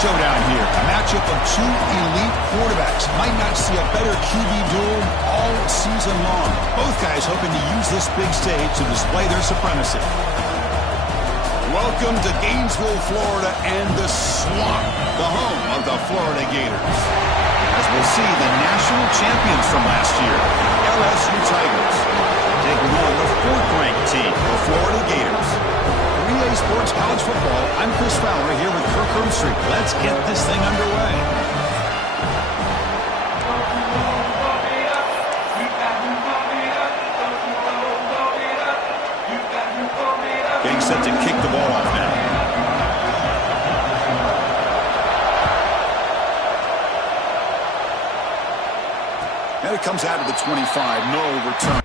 showdown here. A matchup of two elite quarterbacks. Might not see a better QB duel all season long. Both guys hoping to use this big stage to display their supremacy. Welcome to Gainesville, Florida, and the Swamp, the home of the Florida Gators. As we'll see, the national champions from last year, LSU Tigers, taking on the fourth-ranked team, the Florida Gators. 3A Sports College Football, I'm Chris Fowler here with Kirk Herbstreit. Let's get this thing underway. Getting set to kick the ball off now. And it comes out of the 25, no return.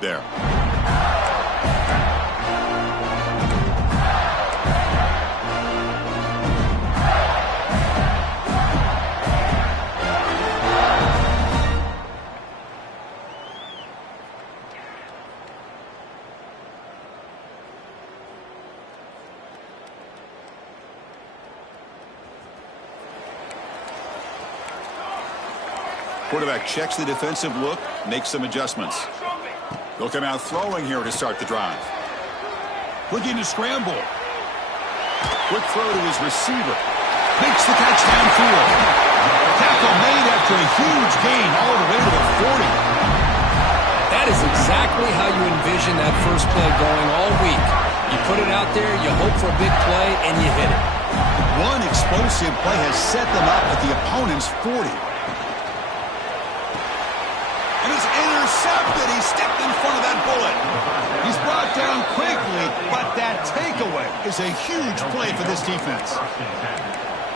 There. Quarterback checks the defensive look, makes some adjustments. They'll come out throwing here to start the drive. Looking to scramble. Quick throw to his receiver. Makes the catch downfield. Tackle made after a huge gain all the way to the 40. That is exactly how you envision that first play going all week. You put it out there, you hope for a big play, and you hit it. One explosive play has set them up at the opponent's 40. And it's intercepted. He stepped in front of that bullet. He's brought down quickly, but that takeaway is a huge play for this defense.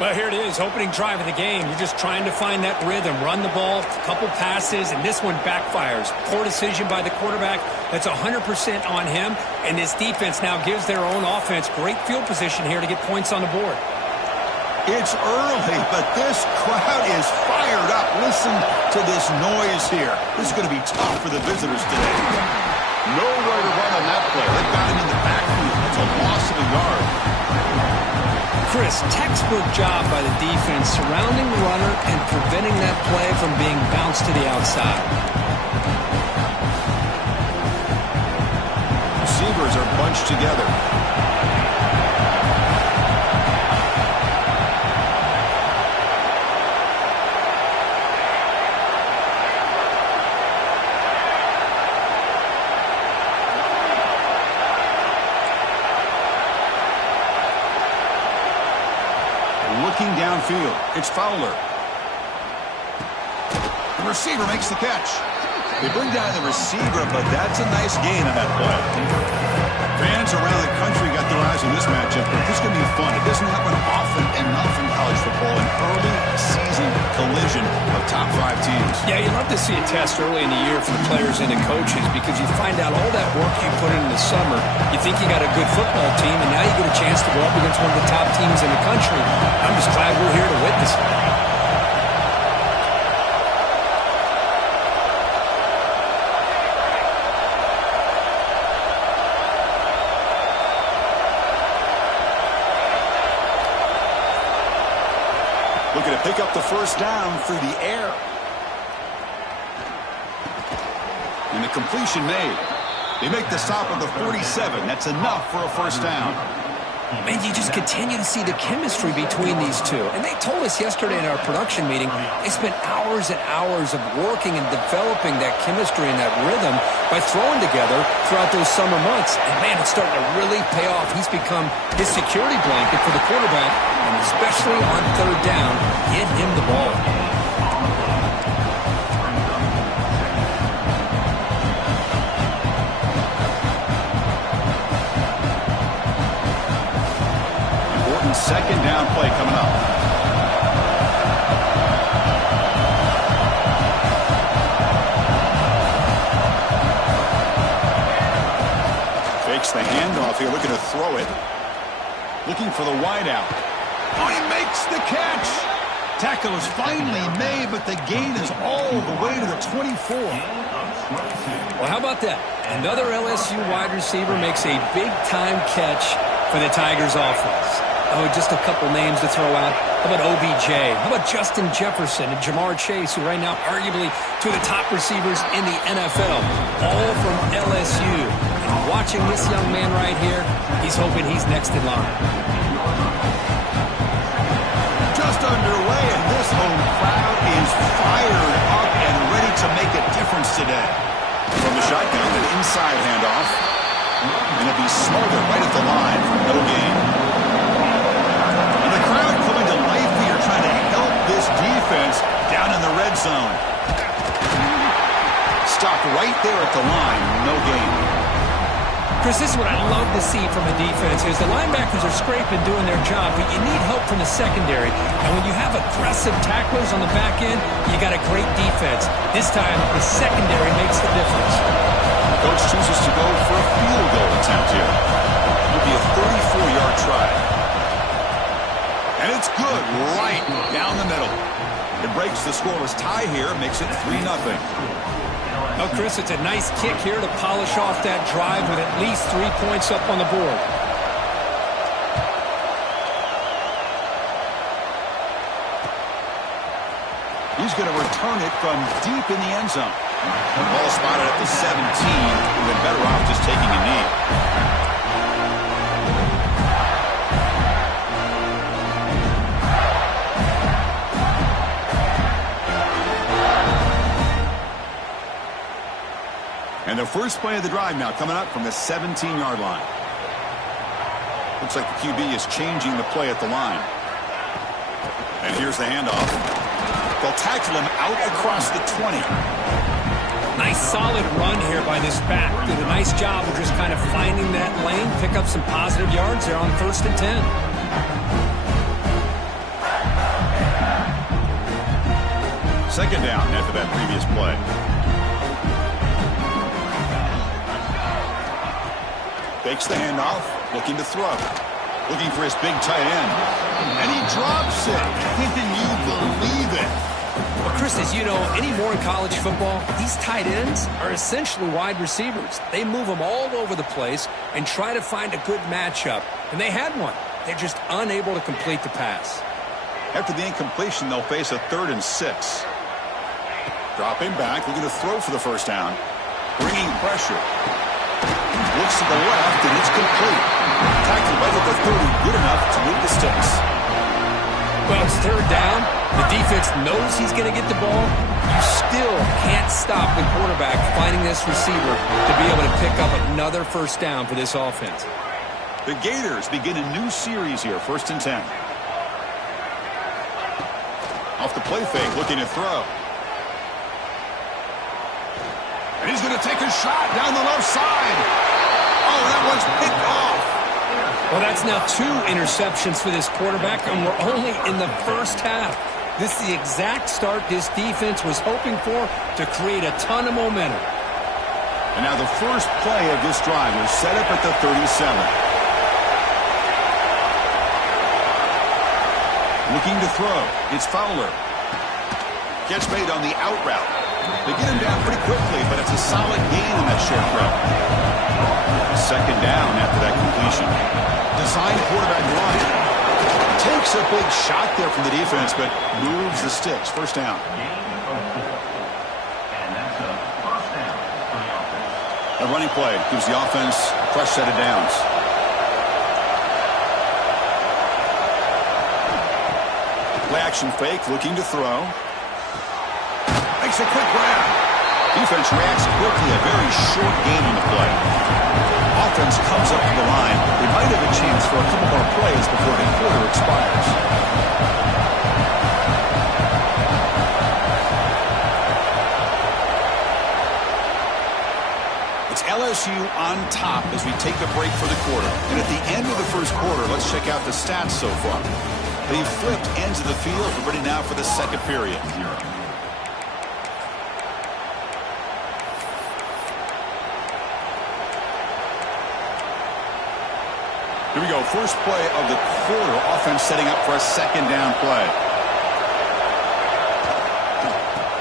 Well, here it is, opening drive of the game. You're just trying to find that rhythm, run the ball, a couple passes, and this one backfires. Poor decision by the quarterback. That's 100% on him, and this defense now gives their own offense great field position here to get points on the board. It's early, but this crowd is fired up. Listen to this noise here. This is going to be tough for the visitors today. Nowhere to run on that play. They've got him in the backfield. It's a loss of a yard. Chris, textbook job by the defense surrounding the runner and preventing that play from being bounced to the outside. Receivers are bunched together. Looking downfield, it's Fowler. The receiver makes the catch. They bring down the receiver, but that's a nice gain on that play. Fans around the country got their eyes on this matchup, but this is going to be fun. It doesn't happen often enough in college football, an early season collision of top 5 teams. Yeah, you love to see a test early in the year for the players and the coaches because you find out all that work you put in the summer. You think you got a good football team, and now you get a chance to go up against one of the top teams in the country. I'm just glad we're here to witness it. Looking to pick up the first down through the air. And the completion made. They make the stop at the 47. That's enough for a first down. Man, you just continue to see the chemistry between these two. And they told us yesterday in our production meeting, they spent hours and hours of working and developing that chemistry and that rhythm by throwing together throughout those summer months. And, man, it's starting to really pay off. He's become his security blanket for the quarterback, and especially on third down, get him the ball. Second down play coming up. Fakes the handoff here, looking to throw it. Looking for the wideout. Oh, he makes the catch. Tackle is finally made, but the gain is all the way to the 24. Well, how about that? Another LSU wide receiver makes a big-time catch for the Tigers offense. Oh, just a couple names to throw out. How about OBJ? How about Justin Jefferson and Jamar Chase, who right now arguably two of the top receivers in the NFL, all from LSU. And watching this young man right here, he's hoping he's next in line. Just underway, and this home crowd is fired up and ready to make a difference today. From the shotgun, an inside handoff. And it'll be smothered right at the line for no gain. Crowd coming to life here, trying to help this defense down in the red zone. Stopped right there at the line, no gain. Chris, this is what I love to see from a defense is the linebackers are scraping, doing their job, but you need help from the secondary. And when you have aggressive tacklers on the back end, you got a great defense. This time, the secondary makes the difference. Coach chooses to go for a field goal attempt here. It'll be a 34-yard try. And it's good, right down the middle. It breaks the scoreless tie here, makes it 3-0. Oh, Chris, it's a nice kick here to polish off that drive with at least 3 points up on the board. He's going to return it from deep in the end zone. Ball spotted at the 17. We've been better off just taking a knee. And the first play of the drive now coming up from the 17-yard line. Looks like the QB is changing the play at the line. And here's the handoff. They'll tackle him out across the 20. Nice solid run here by this back. Did a nice job of just kind of finding that lane, pick up some positive yards there on 1st and 10. Second down after that previous play. Fakes the handoff, looking to throw. Looking for his big tight end. And he drops it. Can you believe it? Well, Chris, as you know, anymore in college football, these tight ends are essentially wide receivers. They move them all over the place and try to find a good matchup. And they had one. They're just unable to complete the pass. After the incompletion, they'll face a 3rd and 6. Dropping back, looking to throw for the first down. Bringing pressure. Looks to the left, and it's complete. Tackled right at the 30, good enough to move the sticks. Well, it's 3rd down. The defense knows he's going to get the ball. You still can't stop the quarterback finding this receiver to be able to pick up another first down for this offense. The Gators begin a new series here, 1st and 10. Off the play fake, looking to throw. And he's going to take a shot down the left side. Oh, that one's picked off. Well, that's now 2 interceptions for this quarterback, and we're only in the first half. This is the exact start this defense was hoping for to create a ton of momentum. And now the first play of this drive is set up at the 37. Looking to throw. It's Fowler. Catch made on the out route. They get him down pretty quickly, but it's a solid gain on that short throw. Second down after that completion. Designed quarterback run. Takes a big shot there from the defense, but moves the sticks. First down. A running play gives the offense a fresh set of downs. Play action fake, looking to throw. Makes a quick grab. Defense reacts quickly, a very short gain on the play. Offense comes up to the line. They might have a chance for a couple more plays before the quarter expires. It's LSU on top as we take a break for the quarter. And at the end of the first quarter, let's check out the stats so far. They've flipped ends of the field. We're ready now for the second period. Here we go. First play of the quarter. Offense setting up for a second down play.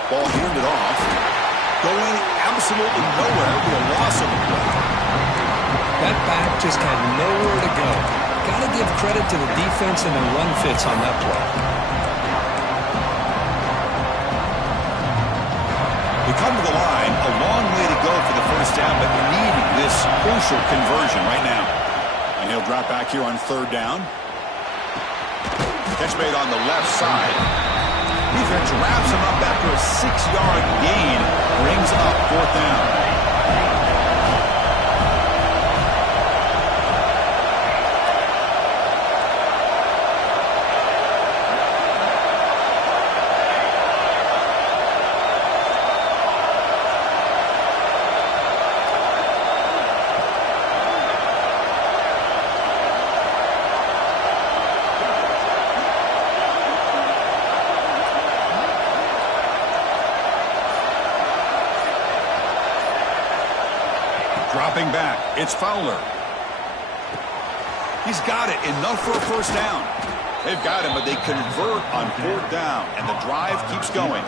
Ball handed off. Going absolutely nowhere. It'll be a loss of the play. That back just had nowhere to go. Got to give credit to the defense and the run fits on that play. We come to the line. A long way to go for the first down, but you need this crucial conversion right now. And he'll drop back here on third down. Catch made on the left side. Defense wraps him up after a 6-yard gain. Brings up fourth down. Dropping back, it's Fowler. He's got it, enough for a first down. They've got him, but they convert on fourth down, and the drive keeps going.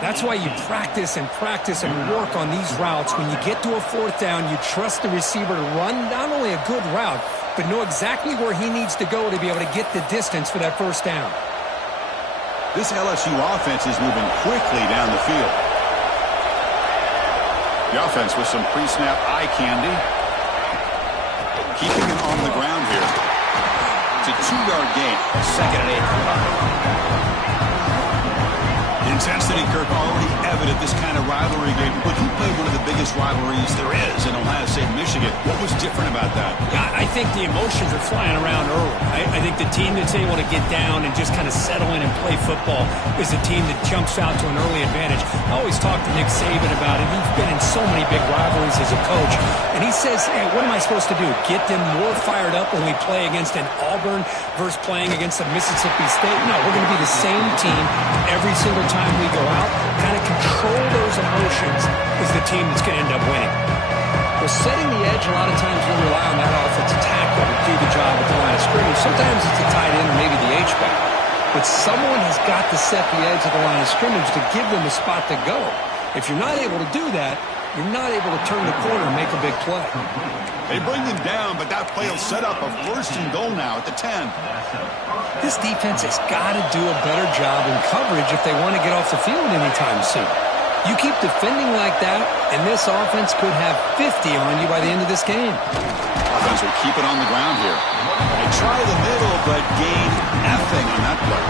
That's why you practice and work on these routes. When you get to a fourth down, you trust the receiver to run not only a good route, but know exactly where he needs to go to be able to get the distance for that first down. This LSU offense is moving quickly down the field. The offense with some pre-snap eye candy. Keeping it on the ground here. It's a 2-yard gain. Second and 8. The intensity, Kirk, already evident this kind of rivalry game. But you played one of the biggest rivalries there is in Ohio State, Michigan. What was different about that? Yeah, I think the emotions are flying around early. I think the team that's able to get down and just kind of settle in and play football is the team that jumps out to an early advantage. I always talk to Nick Saban about it. He's been in so many big rivalries as a coach. And he says, hey, what am I supposed to do? Get them more fired up when we play against an Auburn versus playing against a Mississippi State? No, we're going to be the same team every single time we go out. Kind of control those emotions is the team that's going to end up winning. Well, setting the edge, a lot of times we rely on that offensive tackle to do the job at the line of scrimmage. Sometimes it's a tight end or maybe the H-back. But someone has got to set the edge of the line of scrimmage to give them a spot to go. If you're not able to do that, you're not able to turn the corner and make a big play. They bring them down, but that play will set up a first and goal now at the 10. This defense has got to do a better job in coverage if they want to get off the field anytime soon. You keep defending like that, and this offense could have 50 on you by the end of this game. Offense will keep it on the ground here. They try the middle, but gain nothing on that play.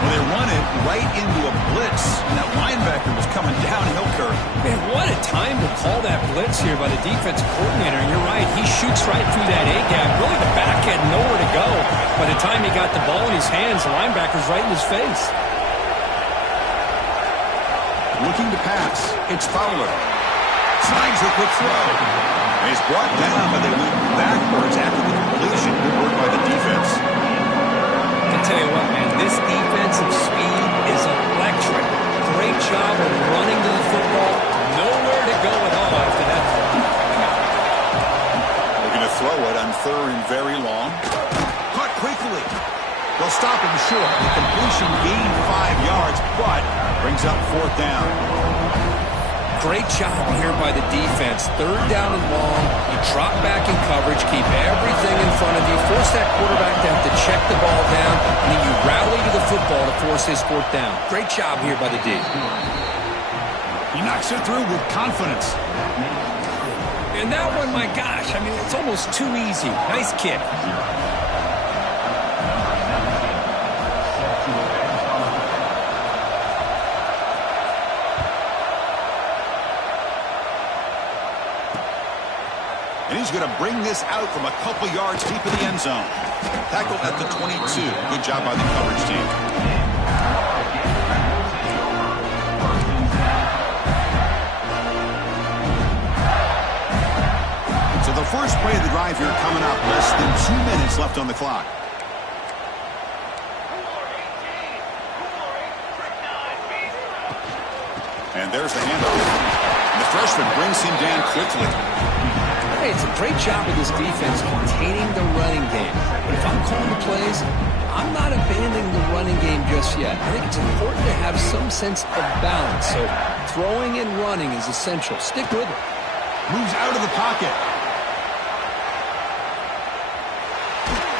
Well, they run it right into a blitz, and that linebacker was coming downhill, Kirk. Man, what a time to call that blitz here by the defensive coordinator. And you're right, he shoots right through that A-gap. Really, the back had nowhere to go. By the time he got the ball in his hands, the linebacker's right in his face. Looking to pass. It's Fowler. Snags a quick throw. And he's brought down, but they went backwards after the completion. Good work by the defense. I tell you what, man, this defensive speed is electric. Great job of running to the football. Nowhere to go at all after that. They're going to throw it on third and very long. Caught quickly. They'll stop him short. The completion gained 5 yards, but brings up fourth down. Great job here by the defense. Third down and long. You drop back in coverage, keep everything in front of you, force that quarterback to have to check the ball down, and then you rally to the football to force his fourth down. Great job here by the D. He knocks it through with confidence. And that one, my gosh, I mean, it's almost too easy. Nice kick. And he's going to bring this out from a couple yards deep in the end zone. Tackle at the 22. Good job by the coverage team. So the first play of the drive here coming up. Less than 2 minutes left on the clock. And there's the handoff. And the freshman brings him down quickly. Hey, it's a great job of this defense containing the running game. But if I'm calling the plays, I'm not abandoning the running game just yet. I think it's important to have some sense of balance. So throwing and running is essential. Stick with it. Moves out of the pocket.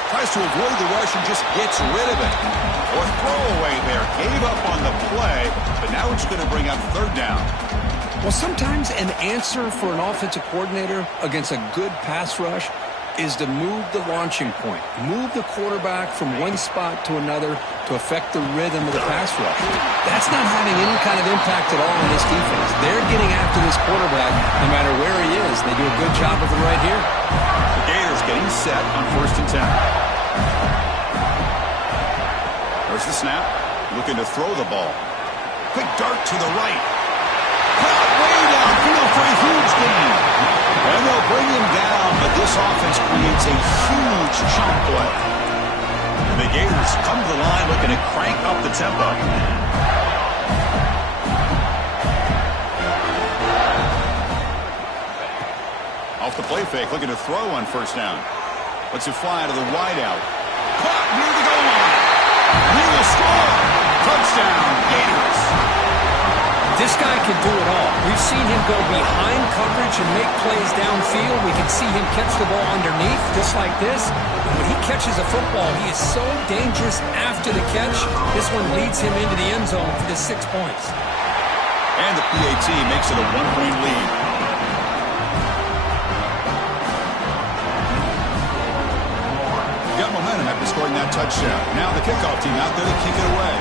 Tries to avoid the rush and just gets rid of it. Or throwaway there. Gave up on the play, but now it's going to bring up third down. Well, sometimes an answer for an offensive coordinator against a good pass rush is to move the launching point, move the quarterback from one spot to another to affect the rhythm of the pass rush. That's not having any kind of impact at all on this defense. They're getting after this quarterback no matter where he is. They do a good job of it right here. The Gators getting set on 1st and 10. There's the snap. Looking to throw the ball. Quick dart to the right. Caught way downfield for a huge gain. And they'll bring him down, but this offense creates a huge chunk play. And the Gators come to the line looking to crank up the tempo. Off the play fake, looking to throw on 1st down. Lets it fly to the wideout. Caught near the goal line. He will score. Touchdown, Gators. This guy can do it all. We've seen him go behind coverage and make plays downfield. We can see him catch the ball underneath, just like this. When he catches a football, he is so dangerous after the catch. This one leads him into the end zone for the 6 points. And the PAT makes it a 1-point lead. Got momentum after scoring that touchdown. Now the kickoff team out there to kick it away.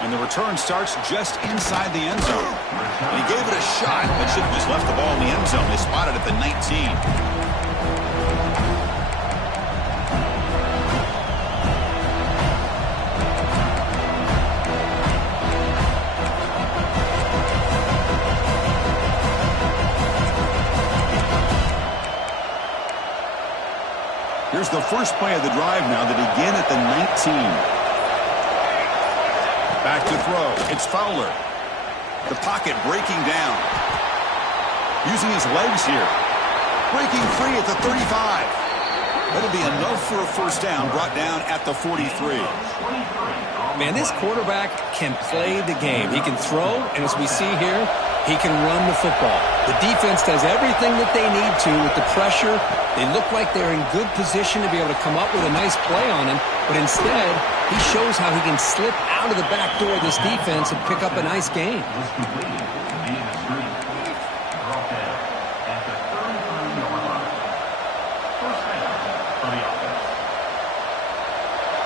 And the return starts just inside the end zone. And he gave it a shot, but should have just left the ball in the end zone. They spotted at the 19. Here's the first play of the drive now to begin at the 19. Back to throw. It's Fowler. The pocket breaking down. Using his legs here. Breaking free at the 35. That'll be enough for a 1st down. Brought down at the 43. Man, this quarterback can play the game. He can throw, and as we see here, he can run the football. The defense does everything that they need to with the pressure. They look like they're in good position to be able to come up with a nice play on him, but instead, he shows how he can slip out of the back door of this defense and pick up a nice gain.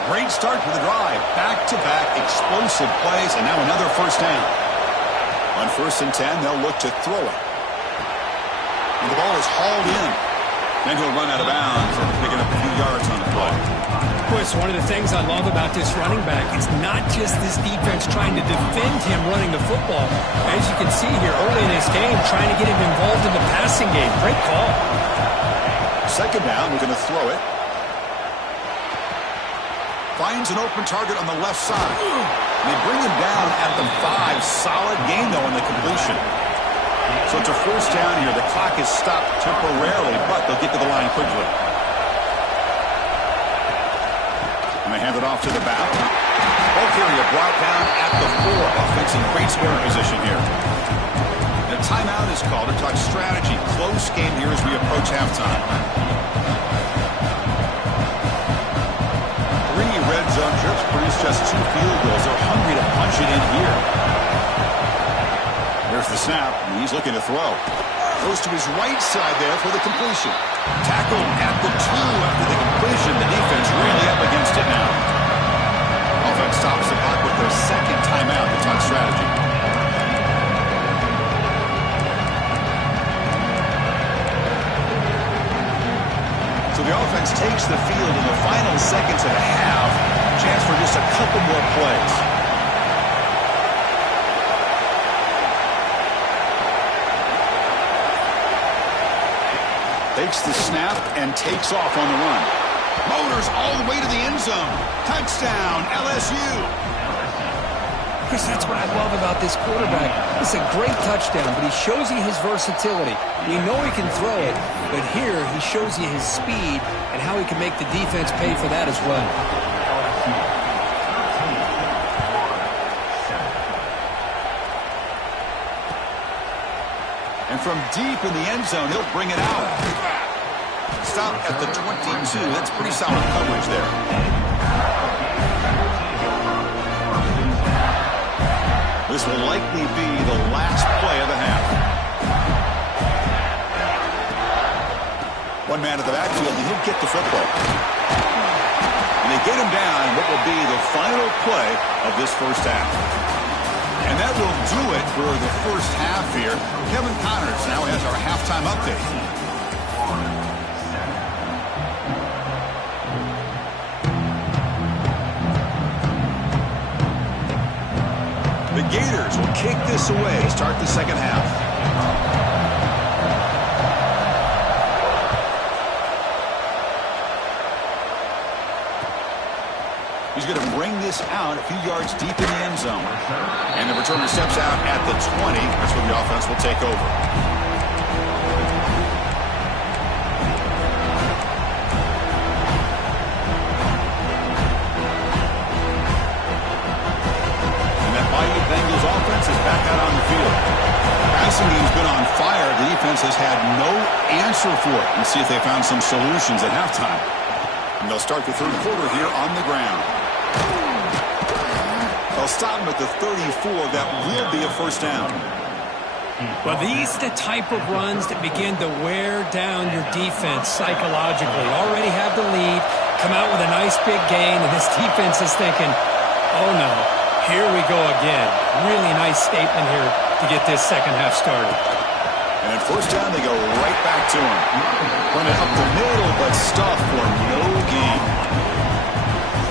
Great start to the drive. Back-to-back explosive plays, and now another 1st down. On 1st and 10, they'll look to throw it. And the ball is hauled in. Then he'll run out of bounds and picking up a few yards on the play. Chris, one of the things I love about this running back, it's not just this defense trying to defend him running the football. As you can see here early in this game, trying to get him involved in the passing game. Great call. 2nd down, we're going to throw it. Finds an open target on the left side. They bring him down at the 5. Solid gain, though, on the completion. So it's a 1st down here. The clock is stopped temporarily, but they'll get to the line quickly. And they hand it off to the back. Ball carrier brought down at the 4. Offense in great scoring position here. And a timeout is called to talk strategy. Close game here as we approach halftime. it in here. There's the snap, and he's looking to throw. Goes to his right side there for the completion. Tackled at the 2 after the completion. The defense really up against it now. Offense stops the clock with their second timeout, the talk strategy. So the offense takes the field in the final seconds of the half. Chance for just a couple more plays. Takes the snap and takes off on the run. Motors all the way to the end zone. Touchdown, LSU. Chris, that's what I love about this quarterback. It's a great touchdown, but he shows you his versatility. We know he can throw it, but here he shows you his speed and how he can make the defense pay for that as well. And from deep in the end zone, he'll bring it out. Stop at the 22. That's pretty solid coverage there. This will likely be the last play of the half. One man at the backfield, and he'll get the football. And they get him down in what will be the final play of this first half. And that will do it for the first half here. Kevin Connors now has our halftime update. The Gators will kick this away, start the second half. He's going to bring this out a few yards deep in the end zone. And the returner steps out at the 20. That's where the offense will take over. And that Bayou Bengals offense is back out on the field. Passing game's been on fire. The defense has had no answer for it. Let's see if they found some solutions at halftime. And they'll start the third quarter here on the ground. They'll stop him at the 34. That will be a first down. Well, these are the type of runs that begin to wear down your defense psychologically. Already have the lead, come out with a nice big gain, and this defense is thinking, oh no, here we go again. Really nice statement here to get this second half started. And at first down, they go right back to him. Running up the middle, but stuffed for no gain.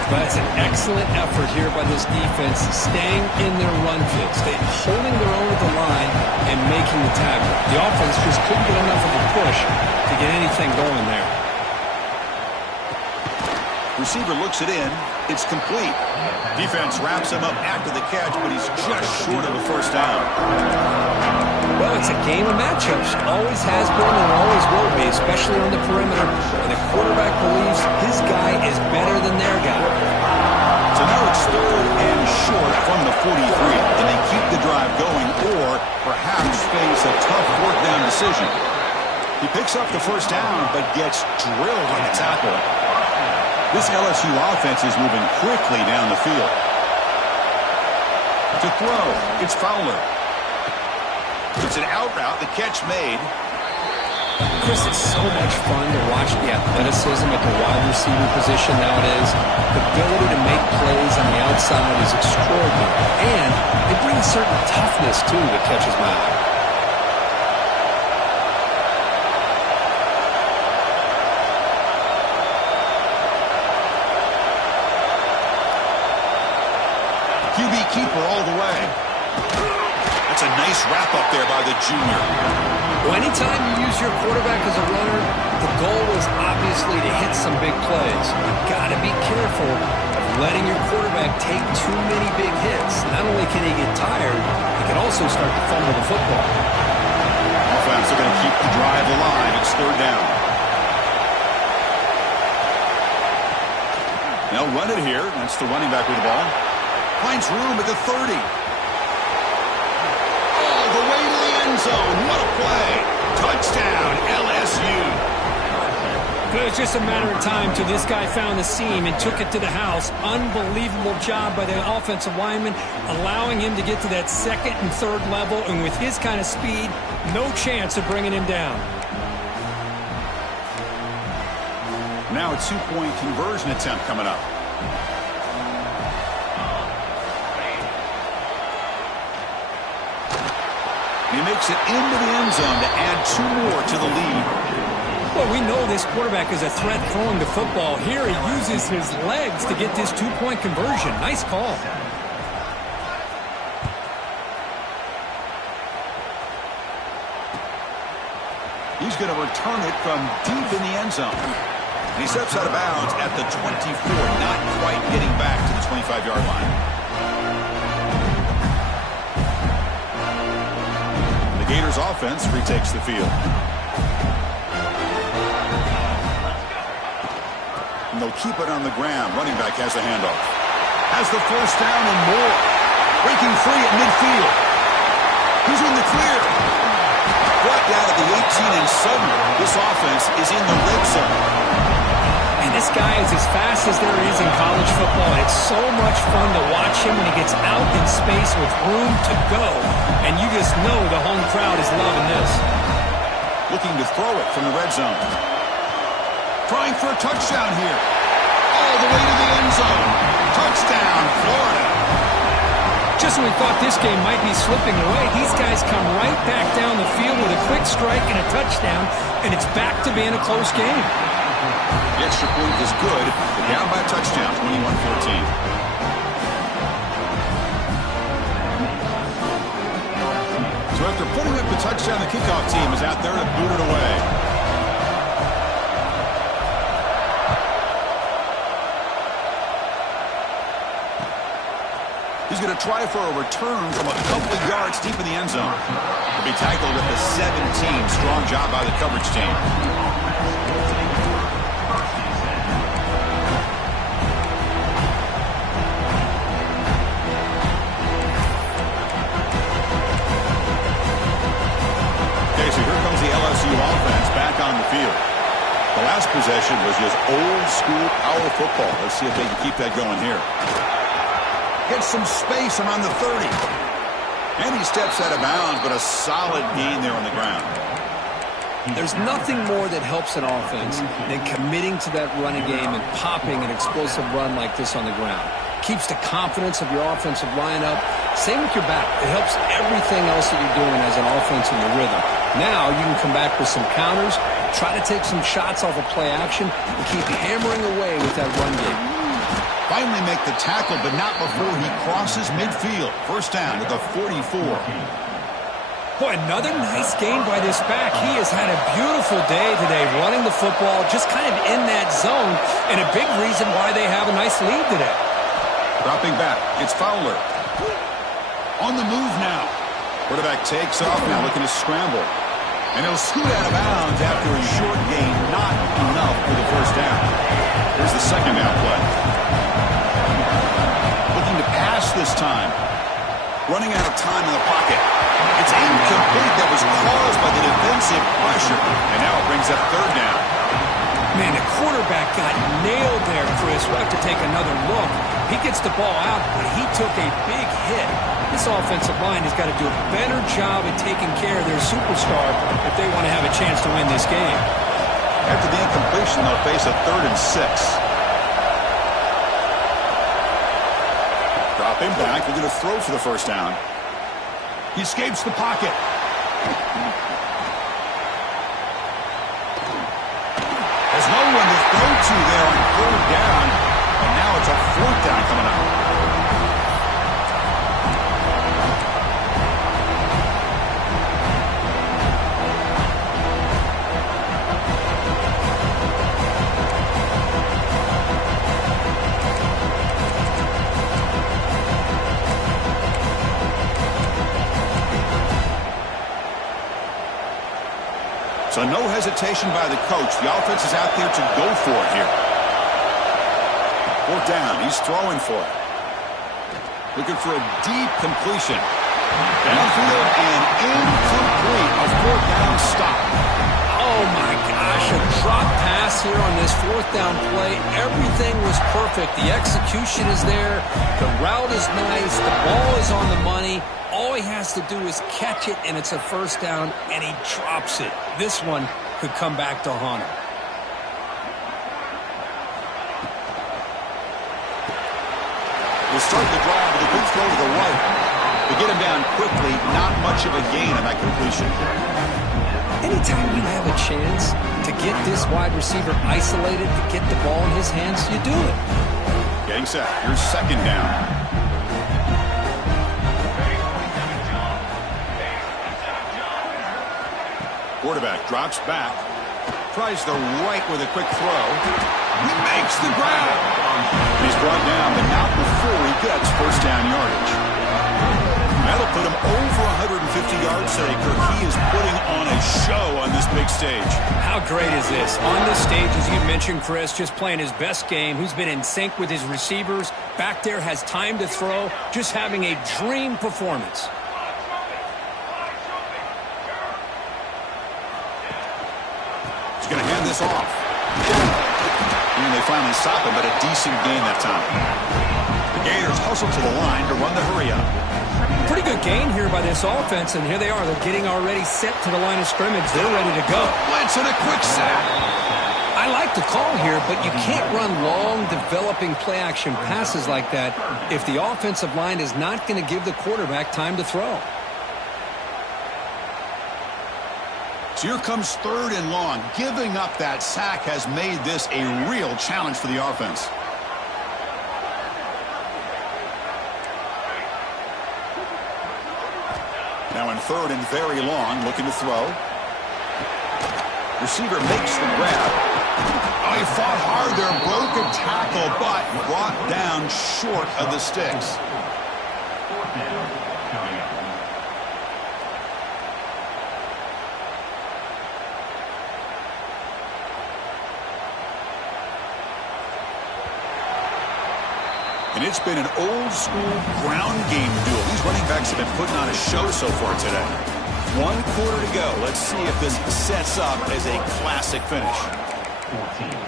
But it's an excellent effort here by this defense, staying in their run fits, holding their own at the line and making the tackle. The offense just couldn't get enough of a push to get anything going there. Receiver looks it in. It's complete. Defense wraps him up after the catch, but he's just short of a first down. Well, it's a game of matchups. Always has been and always will be, especially on the perimeter. And the quarterback believes his guy is better than their guy. So now it's third and short from the 43. And they keep the drive going or perhaps face a tough fourth down decision. He picks up the first down but gets drilled on the tackle. This LSU offense is moving quickly down the field. To throw, it's Fowler. It's an out route, the catch made. Chris, it's so much fun to watch the athleticism at the wide receiver position nowadays. The ability to make plays on the outside is extraordinary. And it brings certain toughness, too, that catches my eye. QB keeper all the way. That's a nice wrap-up there by the junior. Well, anytime you use your quarterback as a runner, the goal is obviously to hit some big plays. You've got to be careful of letting your quarterback take too many big hits. Not only can he get tired, he can also start to fumble the football. Offense are going to keep the drive alive. It's third down. They'll run it here. That's the running back with the ball. Finds room at the 30. All the way to the end zone. What a play. Touchdown, LSU. It was just a matter of time till this guy found the seam and took it to the house. Unbelievable job by the offensive lineman, allowing him to get to that second and third level, and with his kind of speed, no chance of bringing him down. Now a 2-point conversion attempt coming up. He makes it into the end zone to add 2 more to the lead. Well, we know this quarterback is a threat throwing the football. Here he uses his legs to get this 2-point conversion. Nice call. He's going to return it from deep in the end zone. And he steps out of bounds at the 24, not quite getting back to the 25-yard line. The Gators offense retakes the field. And they'll keep it on the ground. Running back has the handoff. Has the first down and more. Breaking free at midfield. He's in the clear. Brought down at the 18, and suddenly this offense is in the red zone. And this guy is as fast as there is in college football. It's so much fun to watch him when he gets out in space with room to go. And you just know the home crowd is loving this. Looking to throw it from the red zone. Trying for a touchdown here. All the way to the end zone. Touchdown, Florida. Just when we thought this game might be slipping away, these guys come right back down the field with a quick strike and a touchdown, and it's back to being a close game. The extra point is good. They're down by a touchdown, 21-14. So after putting up the touchdown, the kickoff team is out there to boot it away. He's going to try for a return from a couple of yards deep in the end zone. He'll be tackled at the 17. Strong job by the coverage team. Okay, so here comes the LSU offense back on the field. The last possession was just old school power football. Let's see if they can keep that going here. Gets some space around the 30. And he steps out of bounds, but a solid gain there on the ground. There's nothing more that helps an offense than committing to that running game and popping an explosive run like this on the ground. Keeps the confidence of your offensive lineup. Same with your back. It helps everything else that you're doing as an offense in the rhythm. Now you can come back with some counters, try to take some shots off of play action, and keep hammering away with that run game. Finally make the tackle, but not before he crosses midfield. First down at the 44. Boy, another nice game by this back. He has had a beautiful day today running the football, just kind of in that zone, and a big reason why they have a nice lead today. Dropping back, it's Fowler. On the move now. Quarterback takes off now, looking to scramble. And he'll scoot out of bounds after a short gain, not enough for the first down. Here's the second down play. Looking to pass this time. Running out of time in the pocket. It's incomplete. That was caused by the defensive pressure. And now it brings up third down. Man, the quarterback got nailed there, Chris. We'll have to take another look. He gets the ball out, but he took a big hit. This offensive line has got to do a better job at taking care of their superstar if they want to have a chance to win this game. After the incompletion, they'll face a 3rd and 6. Dropping back, looking to throw for the first down. He escapes the pocket. There's no one to throw to there on 3rd down, and now it's a 4th down coming up. So no hesitation by the coach. The offense is out there to go for it here. 4th down. He's throwing for it. Looking for a deep completion. Downfield and incomplete. A 4th down stop. Oh, my gosh. gosh, a drop pass here on this fourth down play. Everything was perfect. The execution is there. The route is nice. The ball is on the money. All he has to do is catch it, and it's a first down, and he drops it. This one could come back to haunt him. We'll start the drive with a good throw to the right. To get him down quickly, not much of a gain on that completion. Anytime you have a chance to get this wide receiver isolated, to get the ball in his hands, you do it. Getting set. Here's second down. Quarterback drops back. Tries the right with a quick throw. He makes the grab. He's brought down, but not before he gets first down yardage. That'll put him over 150 yards today, Kirk. He is putting on a show on this big stage. How great is this? On this stage, as you mentioned, Chris, just playing his best game. Who's been in sync with his receivers. Back there, has time to throw. Just having a dream performance. He's going to hand this off. And they finally stop him, but a decent gain that time. The Gators hustle to the line to run the hurry up. Pretty good gain here by this offense, and here they are. They're getting already set to the line of scrimmage. They're ready to go. Blitz and a quick sack. I like the call here, but you can't run long, developing play-action passes like that if the offensive line is not going to give the quarterback time to throw. So here comes third and long. Giving up that sack has made this a real challenge for the offense. Now in third and very long, looking to throw. Receiver makes the grab. Oh, he fought hard there, broke a tackle, but brought down short of the sticks. And it's been an old-school ground game duel. These running backs have been putting on a show so far today. 1 quarter to go. Let's see if this sets up as a classic finish. 14.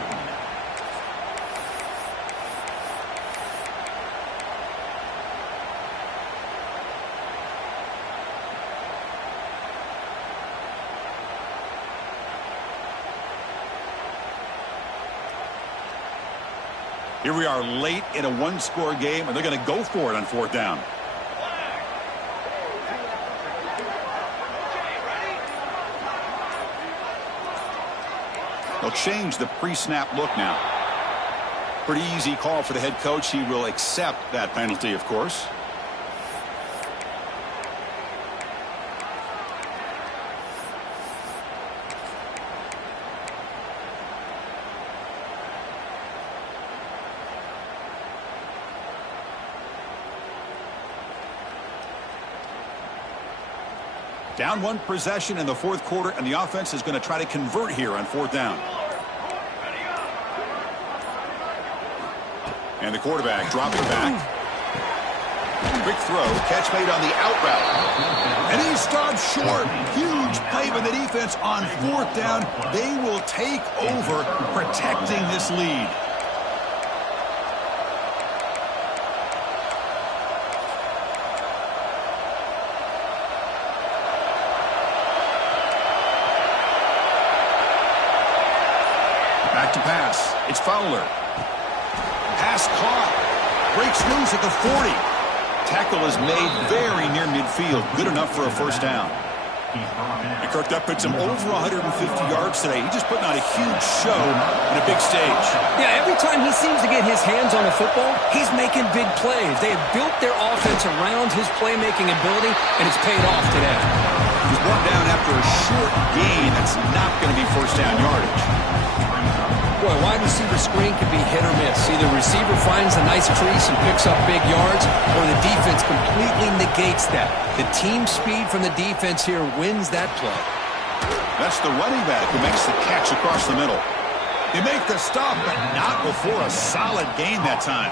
Here we are late in a one-score game, and they're going to go for it on fourth down. They'll change the pre-snap look now. Pretty easy call for the head coach. He will accept that penalty, of course. Down one possession in the fourth quarter, and the offense is going to try to convert here on fourth down. And the quarterback dropping back. Quick throw, catch made on the out route. And he stops short. Huge play by the defense on fourth down. They will take over, protecting this lead. Back to pass. It's Fowler. Pass caught. Breaks loose at the 40. Tackle is made very near midfield. Good enough for a first down. And Kirk, that puts him over 150 yards today. He's just putting on a huge show on a big stage. Yeah, every time he seems to get his hands on the football, he's making big plays. They have built their offense around his playmaking ability, and it's paid off today. He's brought down after a short gain. That's not going to be first down yardage. Boy, wide receiver screen can be hit or miss. Either receiver finds a nice crease and picks up big yards, or the defense completely negates that. The team speed from the defense here wins that play. That's the running back who makes the catch across the middle. They make the stop, but not before a solid gain that time.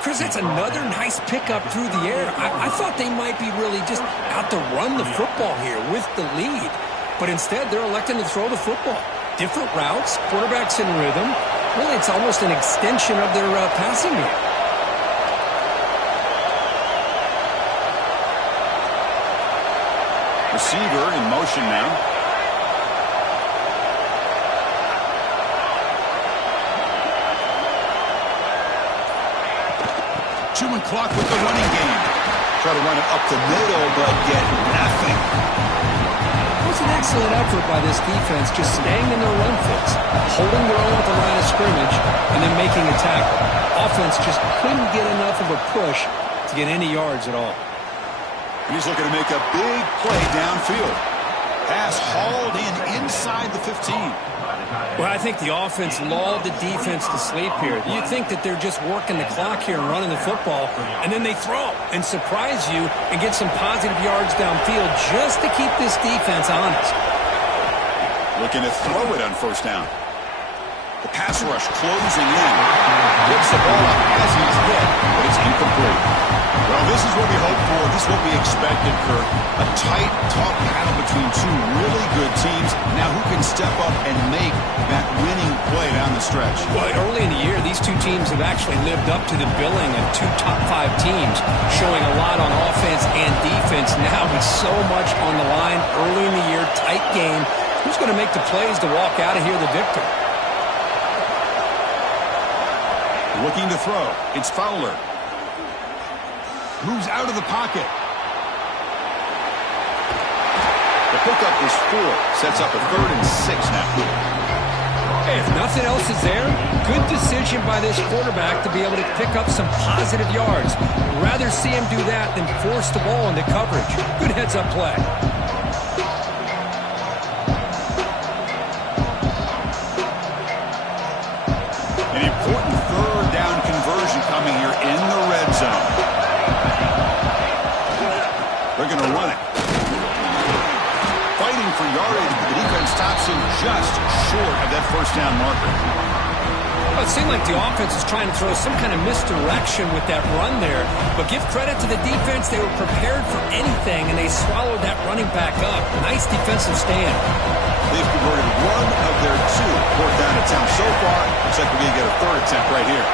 Chris, that's another nice pickup through the air. I thought they might be really just out to run the football here with the lead. But instead, they're electing to throw the football. Different routes, quarterbacks in rhythm. Really, it's almost an extension of their passing game. Receiver in motion now. Chewing clock with the running game. Try to run it up the middle, but get nothing. It was an excellent effort by this defense, just staying in their run fits, holding their own at the line of scrimmage, and then making a tackle. Offense just couldn't get enough of a push to get any yards at all. He's looking to make a big play downfield. Pass hauled in inside the 15. Well, I think the offense lulled the defense to sleep here. You think that they're just working the clock here and running the football, and then they throw and surprise you and get some positive yards downfield just to keep this defense honest. Looking to throw it on first down. The pass rush closing in. Gets the ball up as he's hit, but it's incomplete. Well, this is what we hoped for. This is what we expected, Kurt. A tight, tough battle between two really good teams. Now who can step up and make that winning play down the stretch? Well, early in the year, these two teams have actually lived up to the billing of two top 5 teams, showing a lot on offense and defense. Now with so much on the line early in the year, tight game. Who's going to make the plays to walk out of here the victor? Looking to throw. It's Fowler. Moves out of the pocket. The pickup is 4. Sets up a 3rd and 6 now. Hey, if nothing else is there, good decision by this quarterback to be able to pick up some positive yards. Rather see him do that than force the ball into coverage. Good heads-up play. An important 3rd down conversion coming here in the red zone. They're going to run it. Fighting for yardage, but the defense stops him just short of that first down marker. Well, it seemed like the offense was trying to throw some kind of misdirection with that run there. But give credit to the defense. They were prepared for anything, and they swallowed that running back up. Nice defensive stand. They've converted 1 of their 2 4th down attempts so far. Looks like we're going to get a 3rd attempt right here.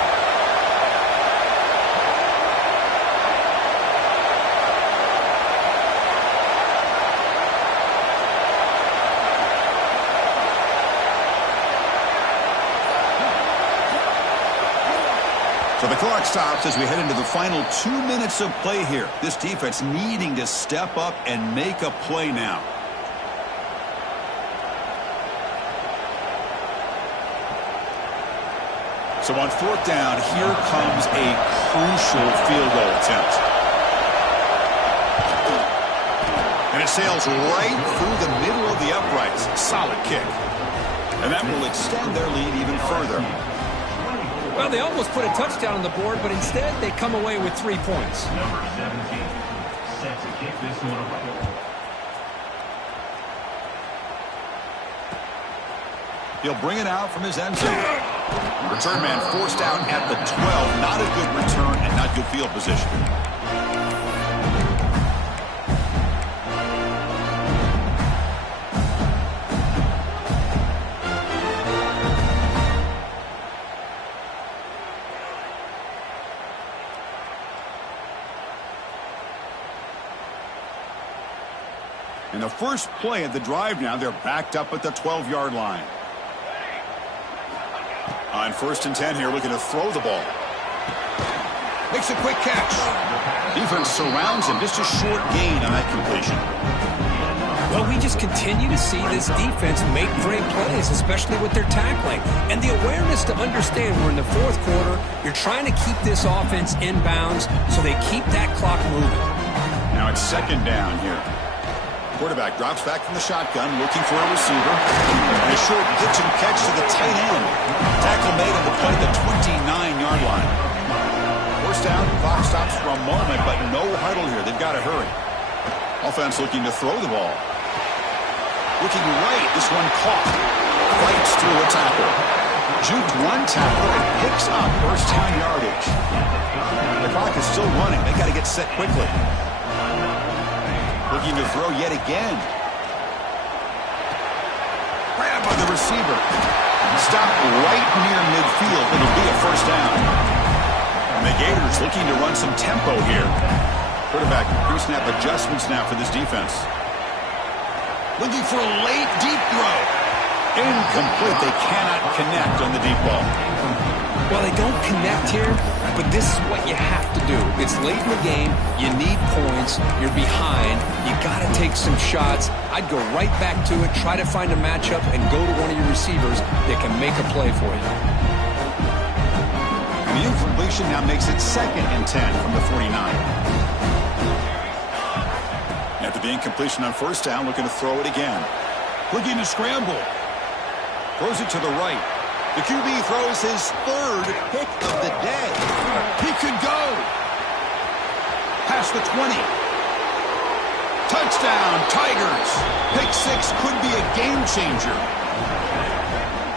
So the clock stops as we head into the final 2 minutes of play here. This defense needing to step up and make a play now. So on 4th down, here comes a crucial field goal attempt. And it sails right through the middle of the uprights. Solid kick. And that will extend their lead even further. Well, they almost put a touchdown on the board, but instead they come away with 3 points. Number 17, set to kick this one away. He'll bring it out from his end zone. Return man forced out at the 12. Not a good return and not good field position. In the first play of the drive now, they're backed up at the 12-yard line. On 1st and 10 here, looking to throw the ball. Makes a quick catch. Defense surrounds him. Just a short gain on that completion. Well, we just continue to see this defense make great plays, especially with their tackling. And the awareness to understand we're in the 4th quarter, you're trying to keep this offense in bounds so they keep that clock moving. Now it's 2nd down here. Quarterback drops back from the shotgun, looking for a receiver. And a short pitch and catch to the tight end. Tackle made on the play at the 29-yard line. First down, clock stops for a moment, but no huddle here. They've got to hurry. Offense looking to throw the ball. Looking right, this one caught. Fights through a tackle. Juked one tackle and picks up first down yardage. The clock is still running. They got to get set quickly. Looking to throw yet again. Grab by the receiver. Stop right near midfield. It'll be a first down. And the Gators looking to run some tempo here. Quarterback pre-snap adjustments now for this defense. Looking for a late deep throw. Incomplete. They cannot connect on the deep ball. Well, they don't connect here, but this is what you have to do. It's late in the game. You need points. You're behind. You got to take some shots. I'd go right back to it, try to find a matchup, and go to one of your receivers that can make a play for you. And the incompletion now makes it 2nd and 10 from the 49. After the incompletion on first down, looking to throw it again. Looking to scramble. Throws it to the right. The QB throws his 3rd pick of the day. He could go. Past the 20. Touchdown, Tigers. Pick 6 could be a game changer.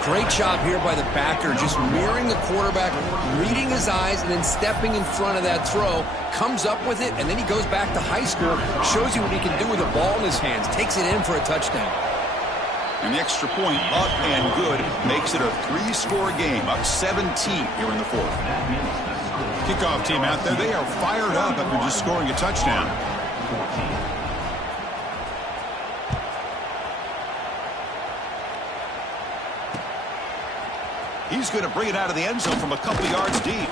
Great job here by the backer, just mirroring the quarterback, reading his eyes, and then stepping in front of that throw, comes up with it, and then he goes back to high school, shows you what he can do with the ball in his hands, takes it in for a touchdown. And the extra point up and good makes it a 3-score game, up 17 here in the 4th. Kickoff team out there, they are fired up after just scoring a touchdown. He's going to bring it out of the end zone from a couple yards deep.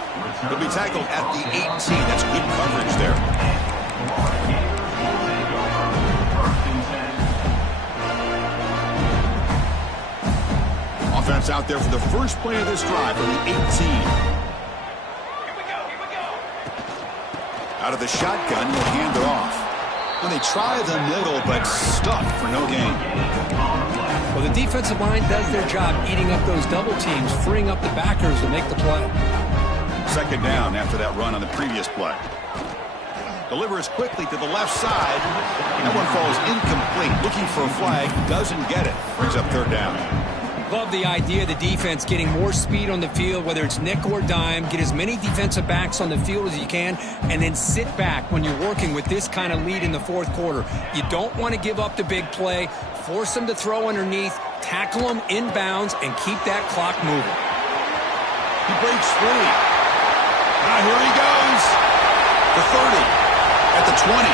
He'll be tackled at the 18. That's good coverage there. Offense out there for the first play of this drive from the 18. Out of the shotgun, he'll hand it off. When they try the middle, but stuffed for no gain. Well, the defensive line does their job eating up those double teams, freeing up the backers to make the play. 2nd down after that run on the previous play. Delivers quickly to the left side. That one falls incomplete. Looking for a flag. Doesn't get it. Brings up 3rd down. Love the idea of the defense getting more speed on the field, whether it's nickel or dime. Get as many defensive backs on the field as you can, and then sit back when you're working with this kind of lead in the 4th quarter. You don't want to give up the big play. Force them to throw underneath, tackle them inbounds, and keep that clock moving. He breaks free. Now here he goes. The 30. At the 20.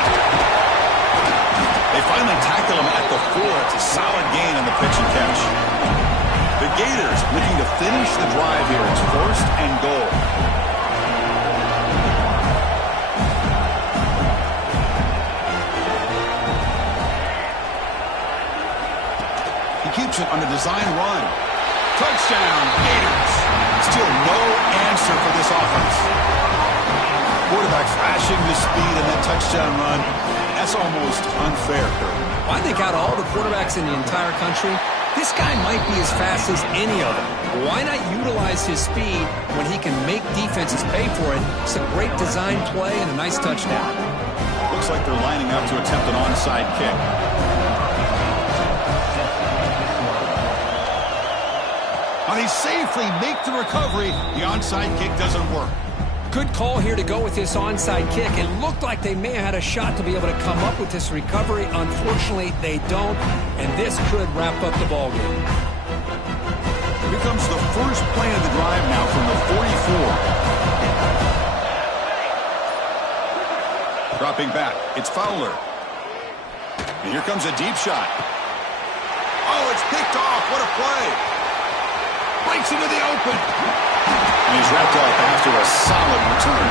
They finally tackle him at the 4. It's a solid gain on the pitch and catch. The Gators looking to finish the drive here. It's 1st and goal. He keeps it on the design run. Touchdown, Gators. Still no answer for this offense. Quarterback flashing the speed in that touchdown run. That's almost unfair, Kurt. I think out of all the quarterbacks in the entire country, this guy might be as fast as any of them. Why not utilize his speed when he can make defenses pay for it? It's a great design play and a nice touchdown. Looks like they're lining up to attempt an onside kick. Now they safely make the recovery. The onside kick doesn't work. Good call here to go with this onside kick. It looked like they may have had a shot to be able to come up with this recovery. Unfortunately, they don't, and this could wrap up the ballgame. Here comes the first play of the drive now from the 44. Dropping back, it's Fowler. And here comes a deep shot. Oh, it's picked off. What a play. Breaks into the open. And he's wrapped up after a solid return.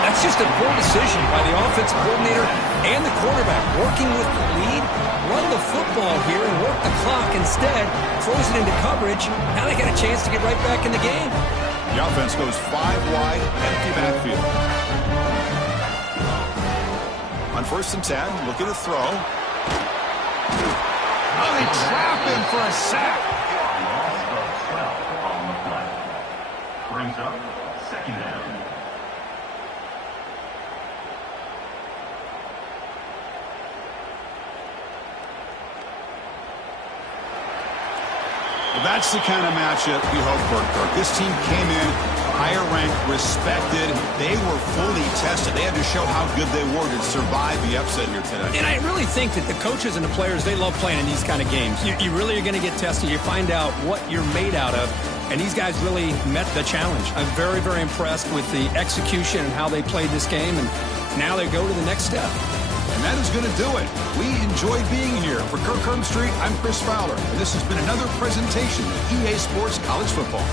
That's just a poor decision by the offensive coordinator and the quarterback. Working with the lead, run the football here and work the clock. Instead, throws it into coverage. Now they got a chance to get right back in the game. The offense goes 5 wide, empty backfield. On 1st and 10, looking to throw. Oh, they trap him for a sack. Brings up 2nd down. Well, that's the kind of matchup we hope for, Kirk. This team came in higher ranked, respected. They were fully tested. They had to show how good they were to survive the upset here today. And I really think that the coaches and the players, they love playing in these kind of games. You really are going to get tested. You find out what you're made out of. And these guys really met the challenge. I'm very, very impressed with the execution and how they played this game. And now they go to the next step. And that is going to do it. We enjoyed being here. For Kirk Street, I'm Chris Fowler. And this has been another presentation of EA Sports College Football.